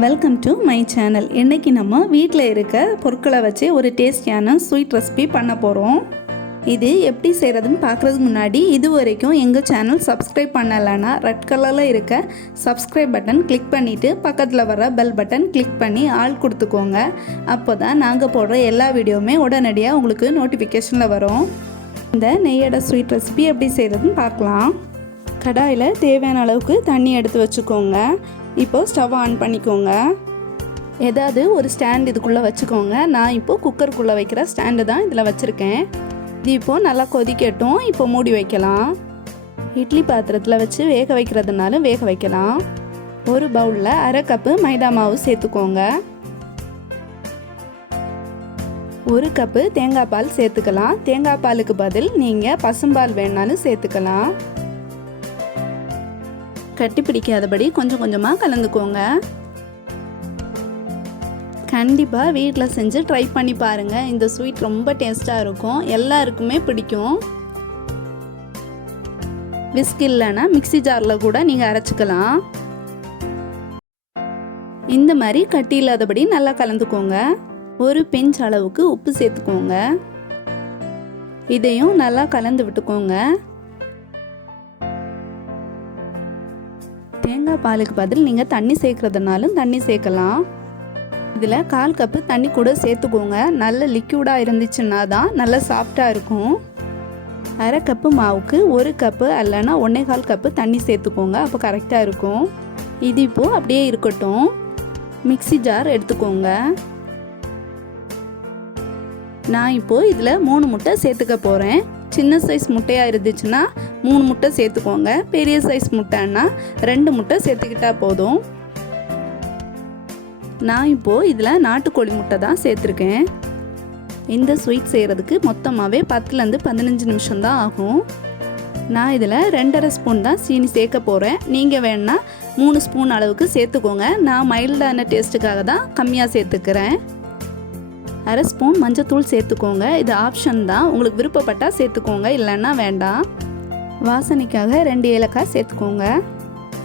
Welcome to my channel. இன்றைக்கி நம்ம வீட்டில் இருக்க பொருட்களை வச்சு ஒரு டேஸ்டியான ஸ்வீட் ரெசிபி பண்ண போகிறோம். இது எப்படி செய்கிறதுன்னு பார்க்குறதுக்கு முன்னாடி இது வரைக்கும் எங்கள் சேனல் சப்ஸ்கிரைப் பண்ணலைன்னா ரெட் கலரில் இருக்க சப்ஸ்கிரைப் பட்டன் கிளிக் பண்ணிவிட்டு பக்கத்தில் வர பெல் பட்டன் கிளிக் பண்ணி ஆல் கொடுத்துக்கோங்க. அப்போ தான் நாங்கள் போடுற எல்லா வீடியோவுமே உடனடியாக உங்களுக்கு நோட்டிஃபிகேஷனில் வரும். இந்த நெய்யடை ஸ்வீட் ரெசிபி எப்படி செய்கிறதுன்னு பார்க்கலாம். கடாயில் தேவையான அளவுக்கு தண்ணி எடுத்து வச்சுக்கோங்க. இப்போது ஸ்டவ் ஆன் பண்ணிக்கோங்க. ஏதாவது ஒரு ஸ்டாண்ட் இதுக்குள்ளே வச்சுக்கோங்க. நான் இப்போது குக்கருக்குள்ளே வைக்கிற ஸ்டாண்டு தான் இதில் வச்சுருக்கேன். இது இப்போது நல்லா கொதிக்கட்டும். இப்போ மூடி வைக்கலாம். இட்லி பாத்திரத்தில் வச்சு வேக வைக்கிறதுனாலும் வேக வைக்கலாம். ஒரு பவுலில் அரை கப்பு மைதா மாவு சேர்த்துக்கோங்க. ஒரு கப்பு தேங்காய் பால் சேர்த்துக்கலாம். தேங்காய் பாலுக்கு பதில் நீங்கள் பசும்பால் வேணாலும் சேர்த்துக்கலாம். கட்டி பிடிக்காதபடி கொஞ்சம் கொஞ்சமாக கலந்துக்கோங்க. கண்டிப்பாக வீட்டில் செஞ்சு ட்ரை பண்ணி பாருங்கள். இந்த ஸ்வீட் ரொம்ப டேஸ்ட்டாக இருக்கும், எல்லாருக்குமே பிடிக்கும். விஸ்க் இல்லைன்னா மிக்ஸி ஜாரில் கூட நீங்கள் அரைச்சிக்கலாம். இந்த மாதிரி கட்டி இல்லாதபடி நல்லா கலந்துக்கோங்க. ஒரு பிஞ்ச் அளவுக்கு உப்பு சேர்த்துக்கோங்க. இதையும் நல்லா கலந்து விட்டுக்கோங்க. தேங்காய் பாலுக்கு பதில் நீங்கள் தண்ணி சேர்க்குறதுனாலும் தண்ணி சேர்க்கலாம். இதில் 1/4 கப்பு தண்ணி கூட சேர்த்துக்கோங்க. நல்ல லிக்யூடாக இருந்துச்சுன்னா தான் நல்லா சாஃப்டாக இருக்கும். அரை கப்பு மாவுக்கு 1 கப்பு இல்லைன்னா 1/4 கப்பு தண்ணி சேர்த்துக்கோங்க. அப்போ கரெக்டாக இருக்கும். இது இப்போது அப்படியே இருக்கட்டும். மிக்ஸி ஜார் எடுத்துக்கோங்க. நான் இப்போது இதில் 3 முட்டை சேர்த்துக்க போகிறேன். சின்ன சைஸ் முட்டையாக இருந்துச்சுன்னா 3 முட்டை சேர்த்துக்கோங்க. பெரிய சைஸ் முட்டைன்னா 2 முட்டை சேர்த்துக்கிட்டால் போதும். நான் இப்போது இதில் நாட்டுக்கோழி முட்டை தான் சேர்த்துருக்கேன். இந்த ஸ்வீட் செய்கிறதுக்கு மொத்தமாகவே 10லேருந்து 15 நிமிஷம் தான் ஆகும். நான் இதில் 2.5 ஸ்பூன் தான் சீனி சேர்க்க போகிறேன். நீங்கள் வேணா 3 ஸ்பூன் அளவுக்கு சேர்த்துக்கோங்க. நான் மைல்டான டேஸ்ட்டுக்காக தான் கம்மியாக சேர்த்துக்கிறேன். அரை ஸ்பூன் மஞ்சத்தூள் சேர்த்துக்கோங்க. இது ஆப்ஷன் தான், உங்களுக்கு விருப்பப்பட்டால் சேர்த்துக்கோங்க, இல்லைன்னா வேண்டாம். வாசனைக்காக 2 ஏலக்காய் சேர்த்துக்கோங்க.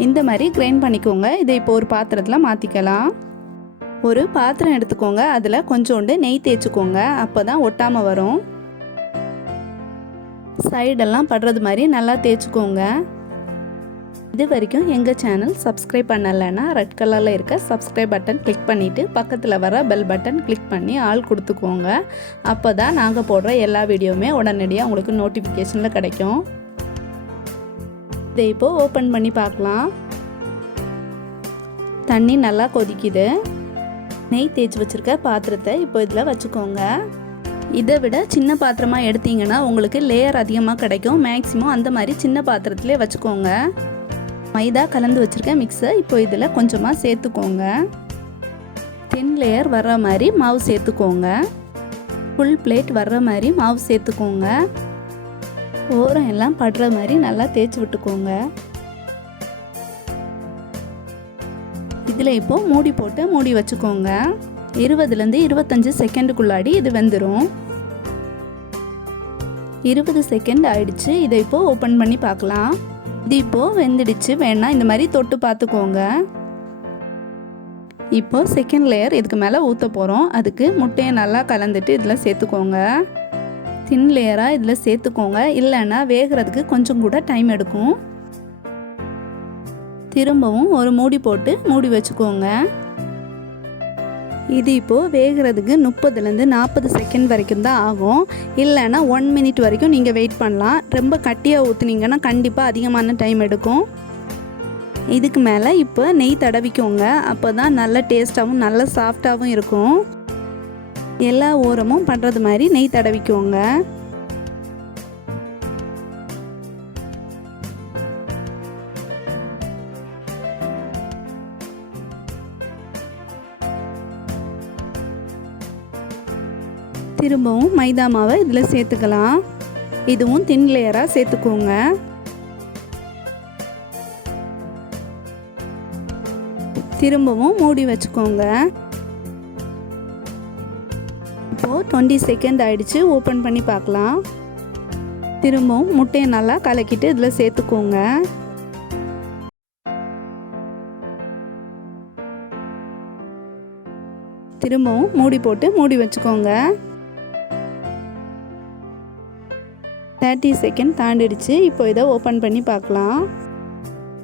இந்த மாதிரி கிரைண்ட் பண்ணிக்கோங்க. இதை இப்போ ஒரு பாத்திரத்தில் மாற்றிக்கலாம். ஒரு பாத்திரம் எடுத்துக்கோங்க. அதில் கொஞ்சோண்டு நெய் தேய்ச்சிக்கோங்க. அப்போ தான் ஒட்டாமல் வரும். சைடெல்லாம் படுறது மாதிரி நல்லா தேய்ச்சிக்கோங்க. இது வரைக்கும் எங்கள் சேனல் சப்ஸ்கிரைப் பண்ணலைன்னா ரெட் கலரில் இருக்க சப்ஸ்கிரைப் பட்டன் கிளிக் பண்ணிவிட்டு பக்கத்தில் வர பெல் பட்டன் கிளிக் பண்ணி ஆல் கொடுத்துக்கோங்க. அப்போ தான் நாங்கள் போடுற எல்லா வீடியோவுமே உடனடியாக உங்களுக்கு நோட்டிஃபிகேஷனில் கிடைக்கும். இதை இப்போது ஓப்பன் பண்ணி பார்க்கலாம். தண்ணி நல்லா கொதிக்குது. நெய் தேய்ச்சி வச்சுருக்க பாத்திரத்தை இப்போ இதில் வச்சுக்கோங்க. இதை விட சின்ன பாத்திரமாக எடுத்தீங்கன்னா உங்களுக்கு லேயர் அதிகமாக கிடைக்கும். மேக்ஸிமம் அந்த மாதிரி சின்ன பாத்திரத்திலே வச்சுக்கோங்க. மைதா கலந்து வச்சுருக்க மிக்ஸை இப்போ இதில் கொஞ்சமாக சேர்த்துக்கோங்க. தின் லேயர் வர்ற மாதிரி மாவு சேர்த்துக்கோங்க. ஃபுல் பிளேட் வர்ற மாதிரி மாவு சேர்த்துக்கோங்க. ஓரம் எல்லாம் படுற மாதிரி நல்லா தேய்ச்சி விட்டுக்கோங்க. இதில் இப்போது மூடி போட்டு மூடி வச்சுக்கோங்க. 20லேருந்து 25 செகண்டுக்குள்ளாடி இது வெந்துடும். 20 செகண்ட் ஆயிடுச்சு. இதை இப்போது ஓப்பன் பண்ணி பார்க்கலாம். இது இப்போது வெந்துடுச்சு. வேணா இந்த மாதிரி தொட்டு பார்த்துக்கோங்க. இப்போது செகண்ட் லேயர் இதுக்கு மேலே ஊற்ற போகிறோம். அதுக்கு முட்டையை நல்லா கலந்துட்டு இதில் சேர்த்துக்கோங்க. தின் லேயராக இதில் சேர்த்துக்கோங்க, இல்லைன்னா வேகிறதுக்கு கொஞ்சம் கூட டைம் எடுக்கும். திரும்பவும் ஒரு மூடி போட்டு மூடி வச்சுக்கோங்க. இது இப்போது வேகிறதுக்கு 30லேருந்து 40 செகண்ட் வரைக்கும் தான் ஆகும். இல்லைன்னா 1 மினிட் வரைக்கும் நீங்கள் வெயிட் பண்ணலாம். ரொம்ப கட்டியாக ஊற்றுனீங்கன்னா கண்டிப்பாக அதிகமான டைம் எடுக்கும். இதுக்கு மேலே இப்போ நெய் தடவிக்கோங்க. அப்போ தான் நல்ல டேஸ்ட்டாகவும் நல்ல சாஃப்டாகவும் இருக்கும். எல்லா ஓரமும் பண்ணுறது மாதிரி நெய் தடவிக்கோங்க. திரும்பவும் மைதா மாவை இதில் சேர்த்துக்கலாம். இதுவும் தின் லேயராக சேர்த்துக்கோங்க. திரும்பவும் மூடி வச்சுக்கோங்க. இப்போது 20 செகண்ட் ஆயிடுச்சு. ஓப்பன் பண்ணி பார்க்கலாம். திரும்பவும் முட்டையை நல்லா கலக்கிட்டு இதில் சேர்த்துக்கோங்க. திரும்பவும் மூடி போட்டு மூடி வச்சுக்கோங்க. 30 செகண்ட் தாண்டிடுச்சு. இப்போ இதை ஓப்பன் பண்ணி பார்க்கலாம்.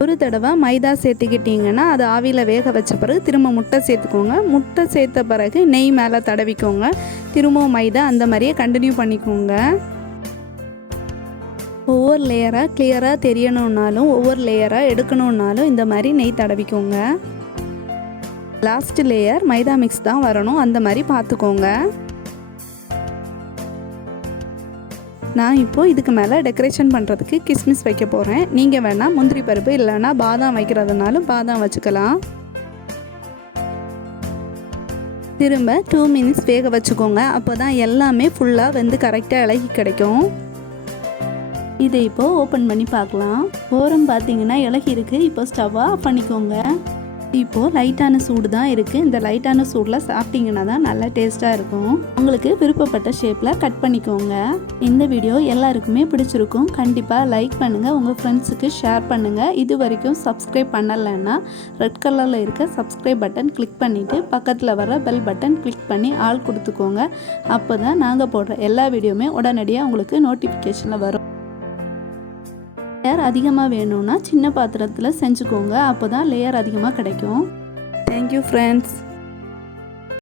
ஒரு தடவை மைதா சேர்த்துக்கிட்டிங்கன்னா அது ஆவியில் வேக வச்ச பிறகு திரும்ப முட்டை சேர்த்துக்கோங்க. முட்டை சேர்த்த பிறகு நெய் மேலே தடவிக்கோங்க. திரும்பவும் மைதா, அந்த மாதிரியே கண்டினியூ பண்ணிக்கோங்க. ஒவ்வொரு லேயராக கிளியராக தெரியணுன்னாலும் ஒவ்வொரு லேயராக எடுக்கணுன்னாலும் இந்த மாதிரி நெய் தடவிக்கோங்க. லாஸ்ட் லேயர் மைதா மிக்ஸ் தான் வரணும், அந்த மாதிரி பார்த்துக்கோங்க. நான் இப்போது இதுக்கு மேலே டெக்கரேஷன் பண்ணுறதுக்கு கிஸ்மிஸ் வைக்க போகிறேன். நீங்கள் வேணால் முந்திரி பருப்பு இல்லைன்னா பாதாம் வைக்கிறதுனாலும் பாதாம் வச்சுக்கலாம். திரும்ப 2 மினிட்ஸ் வேக வச்சுக்கோங்க. அப்போ தான் எல்லாமே ஃபுல்லாக வந்து கரெக்டாக இலகி கிடைக்கும். இதை இப்போது ஓப்பன் பண்ணி பார்க்கலாம். ஓரம் பார்த்தீங்கன்னா இலகி இருக்குது. இப்போ ஸ்டவ்வை ஆஃப் பண்ணிக்கோங்க. இப்போது லைட்டான சூடு தான் இருக்குது. இந்த லைட்டான சூடில் சாப்பிட்டிங்கன்னா தான் நல்லா டேஸ்ட்டாக இருக்கும். உங்களுக்கு விருப்பப்பட்ட ஷேப்பில் கட் பண்ணிக்கோங்க. இந்த வீடியோ எல்லாருக்குமே பிடிச்சிருக்கும். கண்டிப்பாக லைக் பண்ணுங்கள், உங்கள் ஃப்ரெண்ட்ஸுக்கு ஷேர் பண்ணுங்கள். இது வரைக்கும் சப்ஸ்கிரைப் பண்ணலைன்னா ரெட் கலரில் இருக்க சப்ஸ்கிரைப் பட்டன் கிளிக் பண்ணிவிட்டு பக்கத்தில் வர பெல் பட்டன் கிளிக் பண்ணி ஆல் கொடுத்துக்கோங்க. அப்போ தான் நாங்கள் போடுற எல்லா வீடியோவுமே உடனடியாக உங்களுக்கு நோட்டிஃபிகேஷனில் வரும். லேயர் அதிகமாக வேணும்னா சின்ன பாத்திரத்தில் செஞ்சுக்கோங்க. அப்போ தான் லேயர் அதிகமாக கிடைக்கும். Thank you friends.